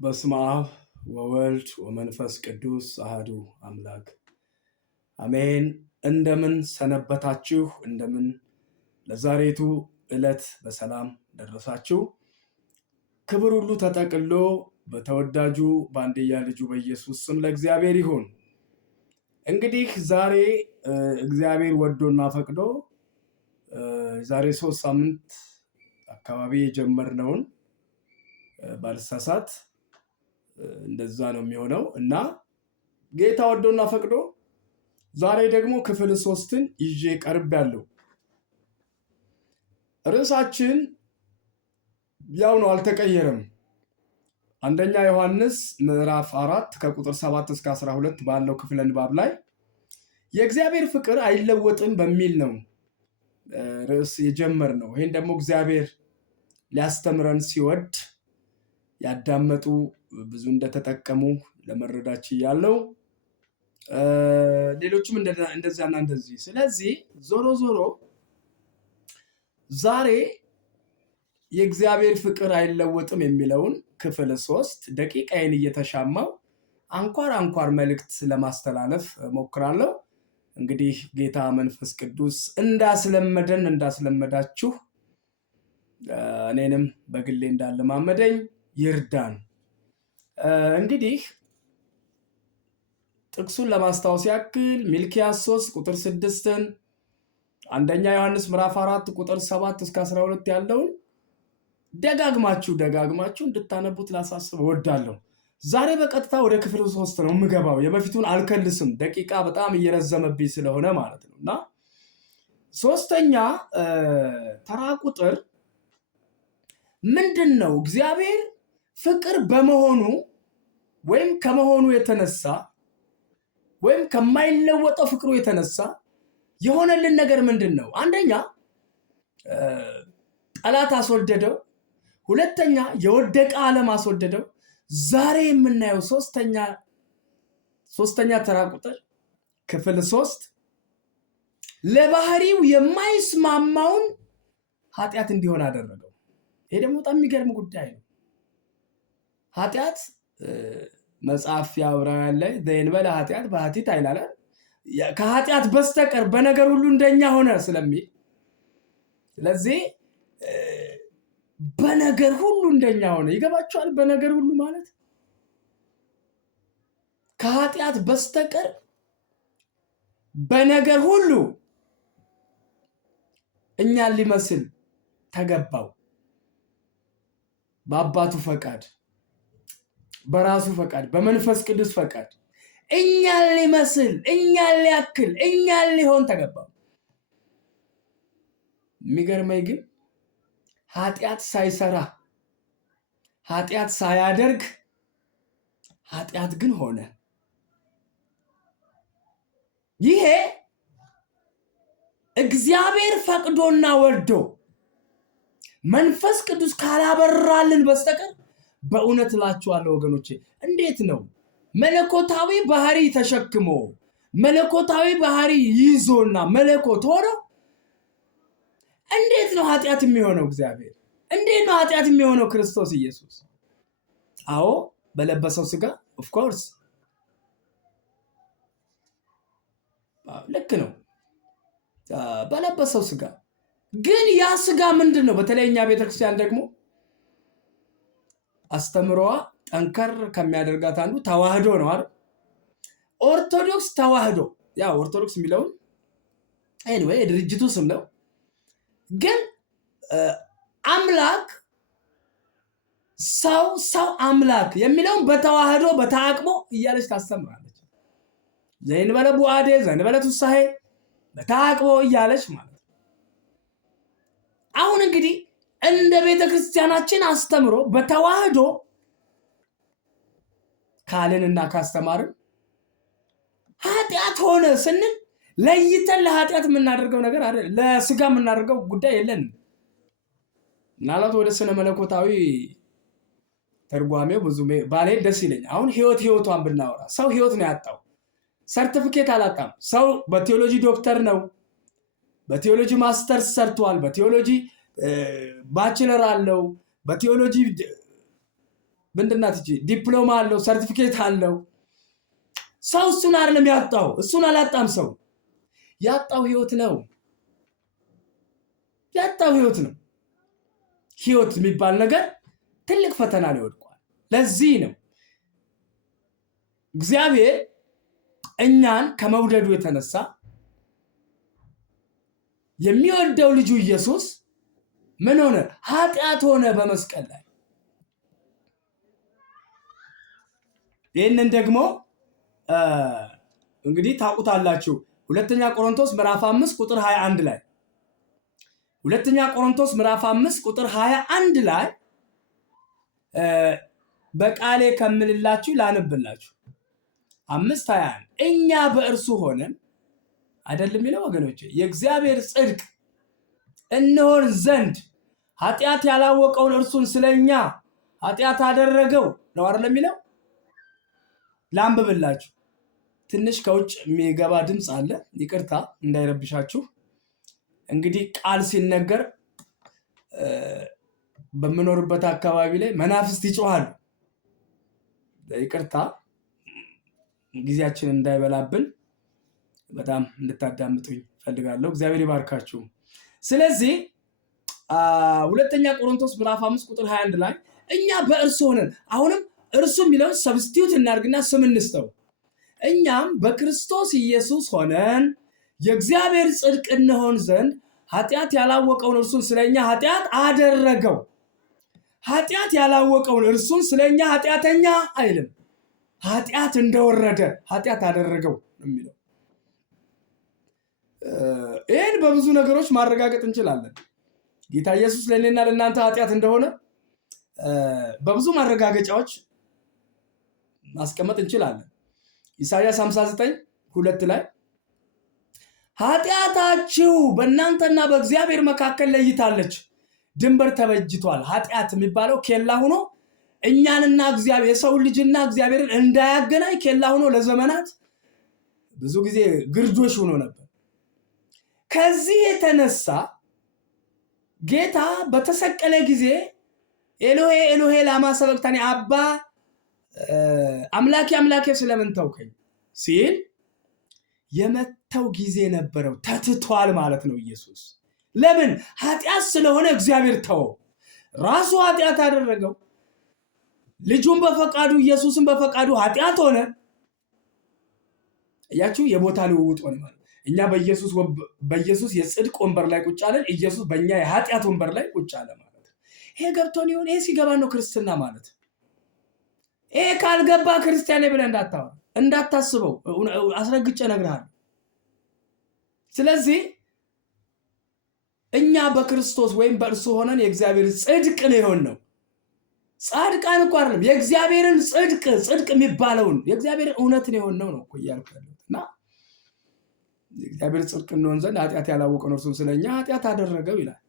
በስመ አብ ወወልድ ወመንፈስ ቅዱስ አሐዱ አምላክ አሜን። እንደምን ሰነበታችሁ? እንደምን ለዛሬቱ ዕለት በሰላም ደረሳችሁ? ክብር ሁሉ ተጠቅሎ በተወዳጁ በአንድያ ልጁ በኢየሱስ ስም ለእግዚአብሔር ይሁን። እንግዲህ ዛሬ እግዚአብሔር ወዶና ፈቅዶ ዛሬ 3 ሳምንት አካባቢ የጀመርነውን ባልሳሳት እንደዛ ነው የሚሆነው እና ጌታ ወዶና ፈቅዶ ዛሬ ደግሞ ክፍል 3ን ይዤ ቀርቤያለሁ። ርዕሳችን ያው ነው፣ አልተቀየረም። አንደኛ ዮሐንስ ምዕራፍ 4 ከቁጥር 7 እስከ 12 ባለው ክፍለ ንባብ ላይ የእግዚአብሔር ፍቅር አይለወጥም በሚል ነው ርዕስ የጀመርነው። ይሄን ደግሞ እግዚአብሔር ሊያስተምረን ሲወድ ያዳመጡ ብዙ እንደተጠቀሙ ለመረዳት ያለው ሌሎችም እንደዛና እንደዚህ። ስለዚህ ዞሮ ዞሮ ዛሬ የእግዚአብሔር ፍቅር አይለወጥም የሚለውን ክፍል 3 ደቂቃዬን እየተሻማው አንኳር መልእክት ለማስተላለፍ ሞክራለሁ። እንግዲህ ጌታ መንፈስ ቅዱስ እንዳስለመዳችሁ እኔንም በግሌ እንዳለማመደኝ ይርዳን። እንግዲህ ጥቅሱን ለማስታወስ ያክል ሚልክያስ 3 ቁጥር 6ን፣ አንደኛ ዮሐንስ ምዕራፍ 4 ቁጥር 7 እስከ 12 ያለውን ደጋግማችሁ እንድታነቡት ላሳስብ እወዳለሁ። ዛሬ በቀጥታ ወደ ክፍል 3 ነው የምገባው። የበፊቱን አልከልስም፣ ደቂቃ በጣም እየረዘመብኝ ስለሆነ ማለት ነው። እና 3ኛ ተራ ቁጥር ምንድን ነው? እግዚአብሔር ፍቅር በመሆኑ ወይም ከመሆኑ የተነሳ ወይም ከማይለወጠው ፍቅሩ የተነሳ የሆነልን ነገር ምንድን ነው? አንደኛ ጠላት አስወደደው፣ ሁለተኛ የወደቀ ዓለም አስወደደው። ዛሬ የምናየው ሶስተኛ ተራ ቁጥር ክፍል 3 ለባህሪው የማይስማማውን ኃጢአት እንዲሆን አደረገው። ይሄ ደግሞ በጣም የሚገርም ጉዳይ ነው። ኃጢአት መጽሐፍ ዕብራውያን ላይ ዘእንበለ ኃጢአት በኃቲት አይላል። ከኃጢአት በስተቀር በነገር ሁሉ እንደኛ ሆነ ስለሚል፣ ስለዚህ በነገር ሁሉ እንደኛ ሆነ። ይገባችኋል? በነገር ሁሉ ማለት ከኃጢአት በስተቀር በነገር ሁሉ እኛን ሊመስል ተገባው። በአባቱ ፈቃድ፣ በራሱ ፈቃድ፣ በመንፈስ ቅዱስ ፈቃድ እኛን ሊመስል፣ እኛን ሊያክል፣ እኛን ሊሆን ተገባው። የሚገርመኝ ግን ኃጢአት ሳይሰራ ኃጢአት ሳያደርግ ኃጢአት ግን ሆነ። ይሄ እግዚአብሔር ፈቅዶና ወርዶ መንፈስ ቅዱስ ካላበራልን በስተቀር በእውነት እላችኋለሁ ወገኖቼ፣ እንዴት ነው መለኮታዊ ባህሪ ተሸክሞ መለኮታዊ ባህሪ ይዞና መለኮት ሆኖ እንዴት ነው ኃጢአት የሚሆነው? እግዚአብሔር እንዴት ነው ኃጢአት የሚሆነው? ክርስቶስ ኢየሱስ አዎ በለበሰው ስጋ ኦፍ ኮርስ ልክ ነው፣ በለበሰው ስጋ። ግን ያ ስጋ ምንድን ነው? በተለይኛ ቤተክርስቲያን ደግሞ አስተምሮዋ ጠንከር ከሚያደርጋት አንዱ ተዋህዶ ነው አይደል? ኦርቶዶክስ ተዋህዶ፣ ያው ኦርቶዶክስ የሚለውን ኤኒዌይ የድርጅቱ ስም ነው። ግን አምላክ ሰው አምላክ የሚለውን በተዋህዶ በተአቅቦ እያለች ታስተምራለች። ዘእንበለ ቡአዴ ዘእንበለ ትንሣኤ በተአቅቦ እያለች ማለት ነው። አሁን እንግዲህ እንደ ቤተክርስቲያናችን አስተምሮ በተዋህዶ ካልንና ካስተማርን ኃጢአት ሆነ ስንል ለይተን ለኃጢአት የምናደርገው ነገር አይደለም፣ ለስጋ የምናደርገው ጉዳይ የለንም። ምናልባት ወደ ስነ መለኮታዊ ተርጓሜው ብዙ ባልሄድ ደስ ይለኛል። አሁን ህይወቷን ብናወራ ሰው ህይወት ነው ያጣው፣ ሰርቲፊኬት አላጣም። ሰው በቴዎሎጂ ዶክተር ነው፣ በቴዎሎጂ ማስተርስ ሰርቷል፣ በቴዎሎጂ ባችለር አለው፣ በቴዎሎጂ ምንድናት እቺ? ዲፕሎማ አለው፣ ሰርቲፊኬት አለው። ሰው እሱን አይደለም ያጣው። እሱን አላጣም። ሰው ያጣው ህይወት ነው። ያጣው ህይወት ነው። ህይወት የሚባል ነገር ትልቅ ፈተና ላይ ወድቋል። ለዚህ ነው እግዚአብሔር እኛን ከመውደዱ የተነሳ የሚወደው ልጁ ኢየሱስ ምን ሆነ? ኃጢአት ሆነ በመስቀል ላይ። ይህንን ደግሞ እንግዲህ ታውቁታላችሁ። ሁለተኛ ቆሮንቶስ ምዕራፍ 5 ቁጥር 21 ላይ ሁለተኛ ቆሮንቶስ ምዕራፍ 5 ቁጥር 21 ላይ በቃሌ ከምልላችሁ ላንብላችሁ። 5:21 እኛ በእርሱ ሆነን አይደለም የሚለው ወገኖቼ፣ የእግዚአብሔር ጽድቅ እንሆን ዘንድ ኃጢአት ያላወቀውን እርሱን ስለኛ ኃጢአት አደረገው ነው አይደለም የሚለው። ላንብብላችሁ። ትንሽ ከውጭ የሚገባ ድምፅ አለ፣ ይቅርታ እንዳይረብሻችሁ። እንግዲህ ቃል ሲነገር በምኖርበት አካባቢ ላይ መናፍስት ይጮሃሉ። ይቅርታ ጊዜያችን እንዳይበላብን በጣም እንድታዳምጡኝ ፈልጋለሁ። እግዚአብሔር ይባርካችሁ። ስለዚህ ሁለተኛ ቆሮንቶስ ምዕራፍ 5 ቁጥር 21 ላይ እኛ በእርሱ ሆነን፣ አሁንም እርሱ የሚለውን ሰብስቲዩት እናድርግና ስም እንስተው። እኛም በክርስቶስ ኢየሱስ ሆነን የእግዚአብሔር ጽድቅ እንሆን ዘንድ ኃጢአት ያላወቀውን እርሱን ስለኛ ኃጢአት አደረገው። ኃጢአት ያላወቀውን እርሱን ስለኛ ኃጢአተኛ አይልም። ኃጢአት እንደወረደ ኃጢአት አደረገው የሚለው። ይህን በብዙ ነገሮች ማረጋገጥ እንችላለን። ጌታ ኢየሱስ ለእኔና ለእናንተ ኃጢአት እንደሆነ በብዙ ማረጋገጫዎች ማስቀመጥ እንችላለን። ኢሳይያስ 59:2 ላይ ኃጢአታችሁ በእናንተና በእግዚአብሔር መካከል ለይታለች፣ ድንበር ተበጅቷል። ኃጢአት የሚባለው ኬላ ሆኖ እኛንና እግዚአብሔር የሰው ልጅና እግዚአብሔርን እንዳያገናኝ ኬላ ሆኖ ለዘመናት ብዙ ጊዜ ግርዶሽ ሆኖ ነበር። ከዚህ የተነሳ ጌታ በተሰቀለ ጊዜ ኤሎሄ ኤሎሄ ላማ ሰበቅታኒ፣ አባ አምላኬ አምላኬ ስለምን ተውከኝ ሲል የመተው ጊዜ ነበረው። ተትቷል ማለት ነው ኢየሱስ። ለምን? ኃጢአት ስለሆነ እግዚአብሔር ተወው። ራሱ ኃጢአት አደረገው። ልጁን በፈቃዱ ኢየሱስን በፈቃዱ ኃጢአት ሆነ። እያችሁ የቦታ ልውውጥ ሆነ ማለት። እኛ በኢየሱስ የጽድቅ ወንበር ላይ ቁጭ አለን፣ ኢየሱስ በእኛ የኃጢአት ወንበር ላይ ቁጭ አለ ማለት ነው። ይሄ ገብቶን ይሆን? ይሄ ሲገባ ነው ክርስትና ማለት። ይሄ ካልገባ ክርስቲያኔ ብለህ እንዳታስበው አስረግጬ እነግርሃለሁ። ስለዚህ እኛ በክርስቶስ ወይም በእርሱ ሆነን የእግዚአብሔር ጽድቅ ነው የሆነው። ጻድቃን እኮ አይደለም፣ የእግዚአብሔርን ጽድቅ የሚባለውን የእግዚአብሔርን እውነትን የሆነው ነው እኮ እያልኩ ያለሁት። እና የእግዚአብሔር ጽድቅ እንሆን ዘንድ ኃጢአት ያላወቀውን እርሱን ስለኛ ኃጢአት አደረገው ይላል።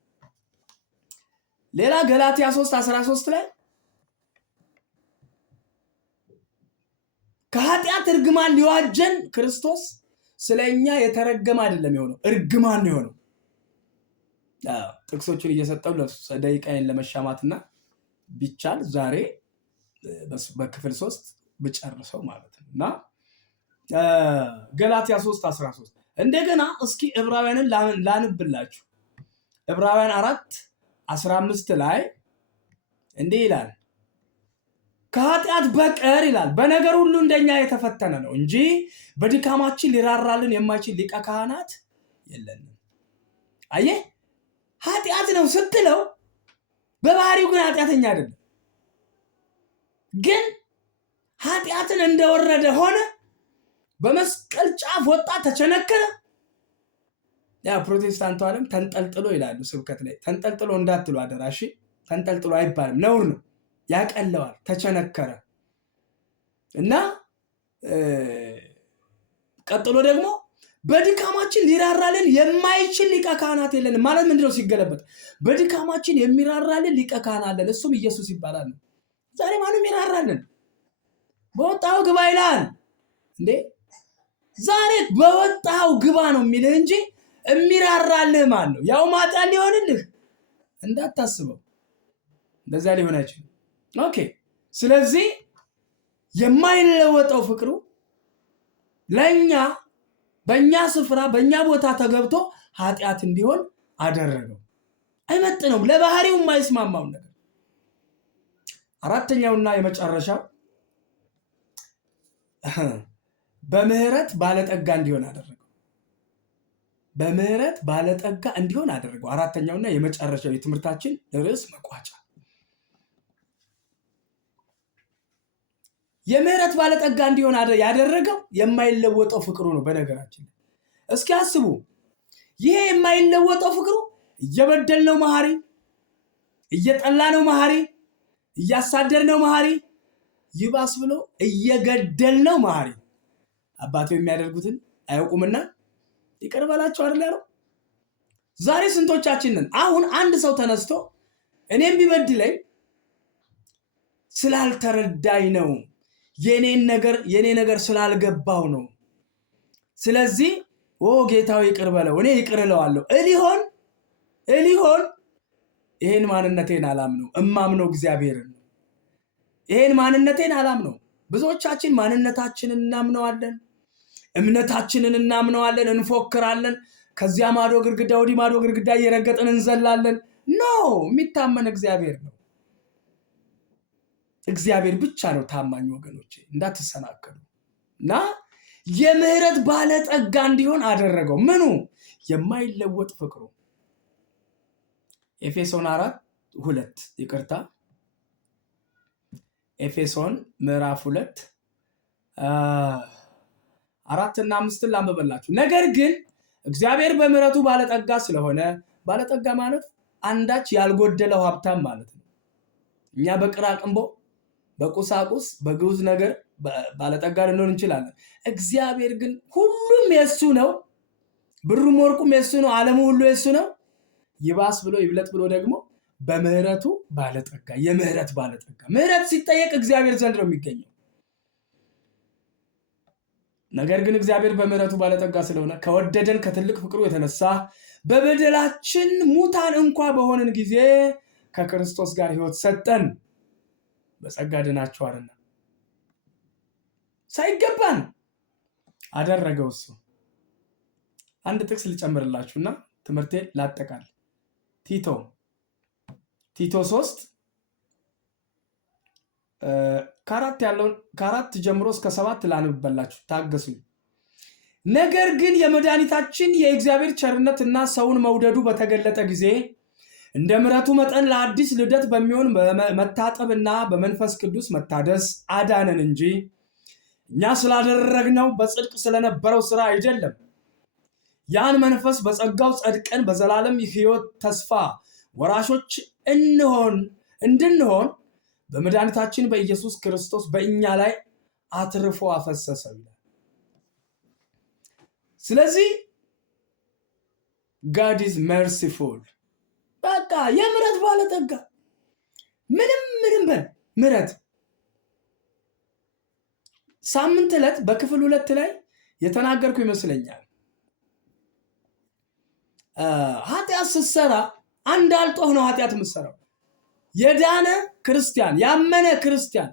ሌላ ገላትያ 3:13 ላይ ከኃጢአት እርግማን ሊዋጀን ክርስቶስ ስለኛ የተረገመ አይደለም የሆነው፣ እርግማን ነው የሆነው። ጥቅሶችን እየሰጠው ደቂቃዬን ለመሻማትና ቢቻል ዛሬ በክፍል 3 ብጨርሰው ማለት ነው። እና ገላትያ 3:13 እንደገና እስኪ ዕብራውያንን ላንብላችሁ። ዕብራውያን 4:15 ላይ እንዲህ ይላል፣ ከኃጢአት በቀር ይላል በነገር ሁሉ እንደኛ የተፈተነ ነው እንጂ በድካማችን ሊራራልን የማይችል ሊቀ ካህናት የለንም። አየህ፣ ኃጢአት ነው ስትለው በባህሪው ግን ኃጢአተኛ አይደለም። ግን ኃጢአትን እንደወረደ ሆነ፣ በመስቀል ጫፍ ወጣ፣ ተቸነከረ። ያ ፕሮቴስታንቱ ዓለም ተንጠልጥሎ ይላሉ ስብከት ላይ። ተንጠልጥሎ እንዳትሉ አደራሽ። ተንጠልጥሎ አይባልም፣ ነውር ነው። ያቀለዋል። ተቸነከረ እና ቀጥሎ ደግሞ በድካማችን ሊራራልን የማይችል ሊቀ ካህናት የለንም ማለት ምንድነው? ሲገለበጥ በድካማችን የሚራራልን ሊቀ ካህን አለን፣ እሱም ኢየሱስ ይባላል። ዛሬ ማንም ይራራልን? በወጣው ግባ ይላል እንዴ? ዛሬ በወጣው ግባ ነው የሚልህ እንጂ የሚራራልህ ማን ነው? ያው ማጣን ሊሆንልህ እንዳታስበው፣ እንደዛ ሊሆን አይችልም። ኦኬ፣ ስለዚህ የማይለወጠው ፍቅሩ ለኛ በእኛ ስፍራ በእኛ ቦታ ተገብቶ ኃጢአት እንዲሆን አደረገው። አይመጥነውም፣ ለባህሪው የማይስማማው ነገር። አራተኛውና የመጨረሻው በምህረት ባለጠጋ እንዲሆን አደረገው። በምህረት ባለጠጋ እንዲሆን አደረገው። አራተኛውና የመጨረሻው የትምህርታችን ርዕስ መቋጫ የምህረት ባለጠጋ እንዲሆን ያደረገው የማይለወጠው ፍቅሩ ነው። በነገራችን እስኪ አስቡ፣ ይሄ የማይለወጠው ፍቅሩ እየበደልነው መሐሪ፣ እየጠላነው መሐሪ፣ እያሳደድነው መሐሪ፣ ይባስ ብሎ እየገደልነው መሐሪ። አባቱ የሚያደርጉትን አያውቁምና ይቅር በላቸው አይደል ያለው። ዛሬ ስንቶቻችንን አሁን አንድ ሰው ተነስቶ እኔም ቢበድለኝ ስላልተረዳኝ ነው፣ የኔ ነገር ስላልገባው ነው፣ ስለዚህ ጌታው ይቅር በለው እኔ ይቅር እለዋለሁ እሊሆን ይሄን ማንነቴን አላምነው፣ እማምነው እግዚአብሔርን ነው። ይሄን ማንነቴን አላምነው። ብዙዎቻችን ማንነታችንን እናምነዋለን፣ እምነታችንን እናምነዋለን፣ እንፎክራለን። ከዚያ ማዶ ግድግዳ ወዲህ ማዶ ግድግዳ እየረገጥን እንዘላለን። ኖ፣ የሚታመን እግዚአብሔር ነው። እግዚአብሔር ብቻ ነው ታማኝ ወገኖቼ፣ እንዳትሰናከሉ። እና የምህረት ባለጠጋ እንዲሆን አደረገው። ምኑ? የማይለወጥ ፍቅሩ። ኤፌሶን 4:2 ይቅርታ፣ ኤፌሶን ምዕራፍ 2 4 እና 5 ላንብብላችሁ። ነገር ግን እግዚአብሔር በምህረቱ ባለጠጋ ስለሆነ፣ ባለጠጋ ማለት አንዳች ያልጎደለው ሀብታም ማለት ነው። እኛ በቅራቅንቦ በቁሳቁስ በግዑዝ ነገር ባለጠጋ ልንሆን እንችላለን። እግዚአብሔር ግን ሁሉም የሱ ነው፣ ብሩም ወርቁም የሱ ነው፣ ዓለሙ ሁሉ የሱ ነው። ይባስ ብሎ ይብለጥ ብሎ ደግሞ በምህረቱ ባለጠጋ፣ የምህረት ባለጠጋ። ምህረት ሲጠየቅ እግዚአብሔር ዘንድ ነው የሚገኘው። ነገር ግን እግዚአብሔር በምህረቱ ባለጠጋ ስለሆነ ከወደደን ከትልቅ ፍቅሩ የተነሳ በበደላችን ሙታን እንኳ በሆንን ጊዜ ከክርስቶስ ጋር ሕይወት ሰጠን። በጸጋ ድናችኋልና፣ ሳይገባን አደረገው እሱ። አንድ ጥቅስ ልጨምርላችሁና ትምህርቴ ላጠቃል። ቲቶ 3 ከ4 ጀምሮ እስከ 7 ላንብበላችሁ፣ ታገሱ። ነገር ግን የመድኃኒታችን የእግዚአብሔር ቸርነትና ሰውን መውደዱ በተገለጠ ጊዜ እንደ ምሕረቱ መጠን ለአዲስ ልደት በሚሆን መታጠብና በመንፈስ ቅዱስ መታደስ አዳነን እንጂ እኛ ስላደረግነው በጽድቅ ስለነበረው ስራ አይደለም። ያን መንፈስ በጸጋው ጸድቀን በዘላለም ሕይወት ተስፋ ወራሾች እንድንሆን በመድኃኒታችን በኢየሱስ ክርስቶስ በእኛ ላይ አትርፎ አፈሰሰው ይላል። ስለዚህ God is merciful። በቃ የምህረት ባለጠጋ፣ ምንም በል ምህረት። ሳምንት ዕለት በክፍል 2 ላይ የተናገርኩ ይመስለኛል። ኃጢአት ስትሰራ አንድ አልጦህ ነው ኃጢአት የምትሰራው። የዳነ ክርስቲያን፣ ያመነ ክርስቲያን፣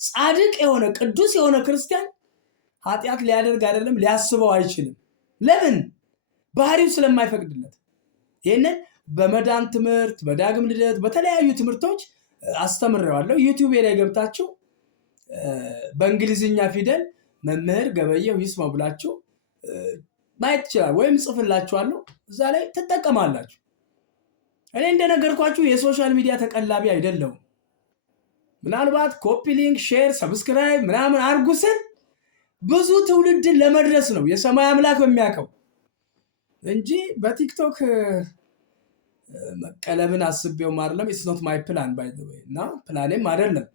ጻድቅ የሆነ ቅዱስ የሆነ ክርስቲያን ኃጢአት ሊያደርግ አይደለም ሊያስበው አይችልም። ለምን? ባህሪው ስለማይፈቅድለት። ይህንን በመዳን ትምህርት፣ በዳግም ልደት፣ በተለያዩ ትምህርቶች አስተምሬዋለሁ። ዩቲዩብ ላይ ገብታችሁ በእንግሊዝኛ ፊደል መምህር ገበየሁ ይስማው ብላችሁ ማየት ይችላል፣ ወይም ጽፍላችኋለሁ፣ እዛ ላይ ትጠቀማላችሁ። እኔ እንደነገርኳችሁ የሶሻል ሚዲያ ተቀላቢ አይደለሁም። ምናልባት ኮፒ ሊንክ፣ ሼር፣ ሰብስክራይብ ምናምን አድርጉ ስል ብዙ ትውልድን ለመድረስ ነው የሰማይ አምላክ በሚያውቀው እንጂ በቲክቶክ መቀለብን አስቤው አይደለም። ኢትስ ኖት ማይ ፕላን ባይ ዘ ዌይ። እና ፕላኔም አይደለም፣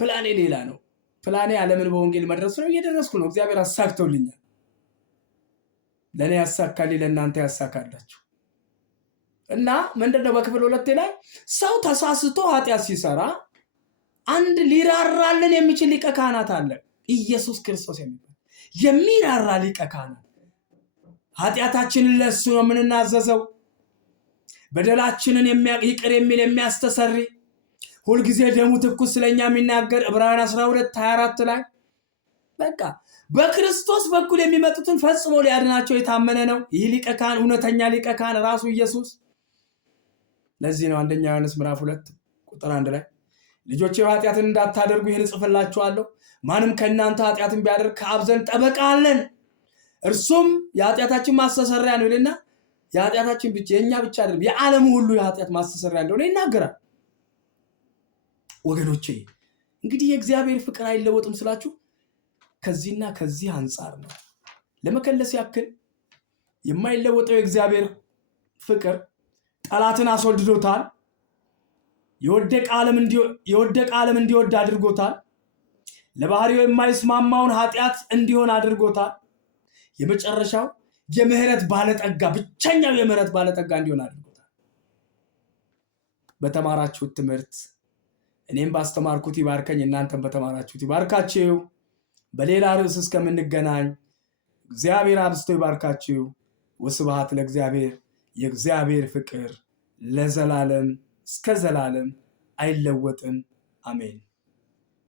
ፕላኔ ሌላ ነው። ፕላኔ ዓለምን በወንጌል መድረስ ነው። እየደረስኩ ነው። እግዚአብሔር አሳክቶልኛል። ለእኔ ያሳካልኝ ለእናንተ ያሳካላችሁ። እና ምንድነው በክፍል 2 ላይ ሰው ተሳስቶ ኃጢአት ሲሰራ አንድ ሊራራልን የሚችል ሊቀ ካህናት አለ፣ ኢየሱስ ክርስቶስ የሚባል የሚራራ ሊቀ ካህናት። ኃጢአታችንን ለእሱ ነው የምንናዘዘው፣ በደላችንን ይቅር የሚል የሚያስተሰሪ፣ ሁልጊዜ ደሙ ትኩስ ስለኛ የሚናገር ዕብራውያን 12:24 ላይ በቃ በክርስቶስ በኩል የሚመጡትን ፈጽሞ ሊያድናቸው የታመነ ነው። ይህ ሊቀ ካህን እውነተኛ ሊቀ ካህን ራሱ ኢየሱስ። ለዚህ ነው አንደኛ ዮሐንስ ምዕራፍ 2:1 ላይ ልጆቼ ኃጢአትን እንዳታደርጉ ይህን እጽፍላችኋለሁ፣ ማንም ከእናንተ ኃጢአትን ቢያደርግ ከአብ ዘንድ ጠበቃ አለን፣ እርሱም የኃጢአታችን ማስተሰሪያ ነው ይልና የኃጢአታችን ብቻ የኛ ብቻ አይደለም የዓለሙ ሁሉ የኃጢአት ማስተሰሪያ እንደሆነ ይናገራል። ወገኖቼ እንግዲህ የእግዚአብሔር ፍቅር አይለወጥም ስላችሁ ከዚህና ከዚህ አንጻር ነው። ለመከለስ ያክል የማይለወጠው የእግዚአብሔር ፍቅር ጠላትን አስወድዶታል፣ የወደቀ ዓለም እንዲወድ አድርጎታል፣ ለባህሪው የማይስማማውን ኃጢአት እንዲሆን አድርጎታል፣ የመጨረሻው የምህረት ባለጠጋ ብቸኛው የምህረት ባለጠጋ እንዲሆን አድርጎታል። በተማራችሁት ትምህርት እኔም ባስተማርኩት ይባርከኝ፣ እናንተም በተማራችሁት ይባርካችሁ። በሌላ ርዕስ እስከምንገናኝ እግዚአብሔር አብዝቶ ይባርካችሁ። ወስብሐት ለእግዚአብሔር። የእግዚአብሔር ፍቅር ለዘላለም እስከ ዘላለም አይለወጥም። አሜን።